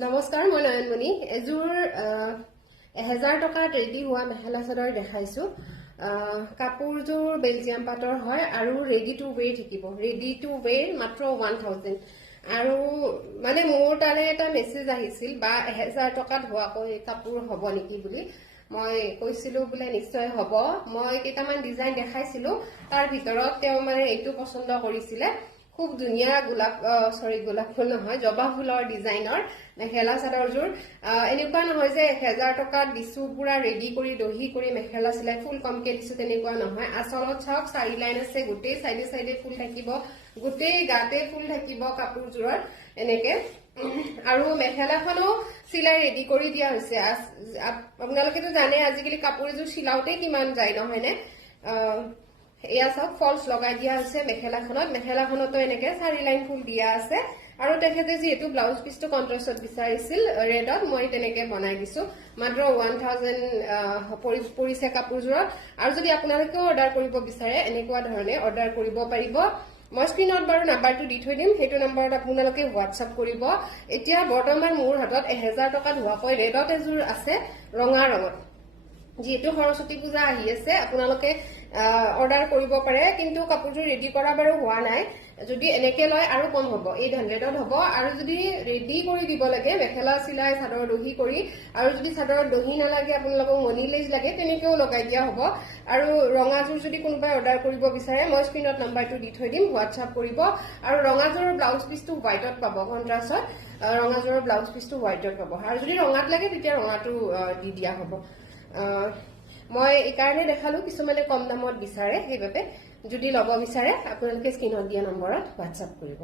নমস্কাৰ, মই নয়নমণি। এযোৰ 1000 টকাত ৰেডি হোৱা মেখেলা চাদৰ দেখাইছো। কাপোৰযোৰ বেলজিয়াম পাটৰ হয় আৰু ৰেডি টু ৱেৰ থাকিব। ৰেডি টু ৱেৰ মাত্ৰ 1000। আৰু মানে মোৰ তাৰে এটা মেছেজ আহিছিল বা 1000 টকাত হোৱাকৈ কাপোৰ হ'ব নেকি বুলি। মই কৈছিলো বোলে নিশ্চয় হ'ব। মই কেইটামান ডিজাইন দেখাইছিলো, তাৰ ভিতৰত তেওঁ মানে এইটো পছন্দ কৰিছিলে। খুব ধুনীয়া গোলাপ ফুল নহয়, জবা ফুলৰ ডিজাইনৰ মেখেলা চাদৰযোৰ। এনেকুৱা নহয় যে 1000 টকাত দিছো পুৰা ৰেডি কৰি দহি কৰি মেখেলা চিলাই ফুল কমকে দিছো, তেনেকুৱা নহয়। আচলত চাওক 4 লাইন আছে, গোটেই চাইডে চাইডে ফুল থাকিব, গোটেই গাতে ফুল থাকিব কাপোৰযোৰত এনেকে। আৰু মেখেলাখনো চিলাই ৰেডি কৰি দিয়া হৈছে। আপোনালোকেতো জানে আজিকালি কাপোৰ এযোৰ চিলাওতে কিমান যায়, নহয়নে? এয়া চাওক ফলছ লগাই দিয়া হৈছে মেখেলাখনত। মেখেলাখনতো এনেকে 4 লাইন ফুল দিয়া আছে। আৰু তেখেতে যিহেতু ব্লাউজ পিচটো কন্ট্ৰাষ্টত বিচাৰিছিল ৰেডত, মই তেনেকে বনাই দিছো। মাত্ৰ 1000 পৰিছে কাপোৰযোৰত। আৰু যদি আপোনালোকেও অৰ্ডাৰ কৰিব বিচাৰে এনেকুৱা ধৰণে অৰ্ডাৰ কৰিব পাৰিব। মই স্ক্ৰীনত বাৰু নাম্বাৰটো দি থৈ দিম, সেইটো নাম্বাৰত আপোনালোকে হোৱাটছআপ কৰিব। এতিয়া বৰ্তমান মোৰ হাতত 1000 টকাত হোৱাকৈ ৰেডত এযোৰ আছে, ৰঙা ৰঙত। যিহেতু সৰস্বতী পূজা আহি আছে, আপোনালোকে অৰ্ডাৰ কৰিব পাৰে। কিন্তু কাপোৰযোৰ ৰেডি কৰা বাৰু হোৱা নাই। যদি এনেকে লয় আৰু কম হ'ব, 800ত হ'ব। আৰু যদি ৰেডি কৰি দিব লাগে মেখেলা চিলাই চাদৰ দহি কৰি, আৰু যদি চাদৰত দহি নালাগে আপোনালোকক মনি লেজ লাগে, তেনেকেও লগাই দিয়া হ'ব। আৰু ৰঙাযোৰ যদি কোনোবাই অৰ্ডাৰ কৰিব বিচাৰে, মই স্ক্ৰীনত নাম্বাৰটো দি থৈ দিম, হোৱাটছআপ কৰিব। আৰু ৰঙাযোৰৰ ব্লাউজ পিচটো হোৱাইটত পাব, কন্ট্ৰাষ্টত ৰঙাযোৰৰ ব্লাউজ পিচটো হোৱাইটত পাব। আৰু যদি ৰঙাত লাগে তেতিয়া ৰঙাটো দি দিয়া হ'ব। মই এইকাৰণে দেখালো, কিছুমানে কম দামত বিচাৰে, সেইবাবে যদি ল'ব বিচাৰে আপোনালোকে স্ক্ৰীনত দিয়া নম্বৰত হোৱাটছআপ কৰিব।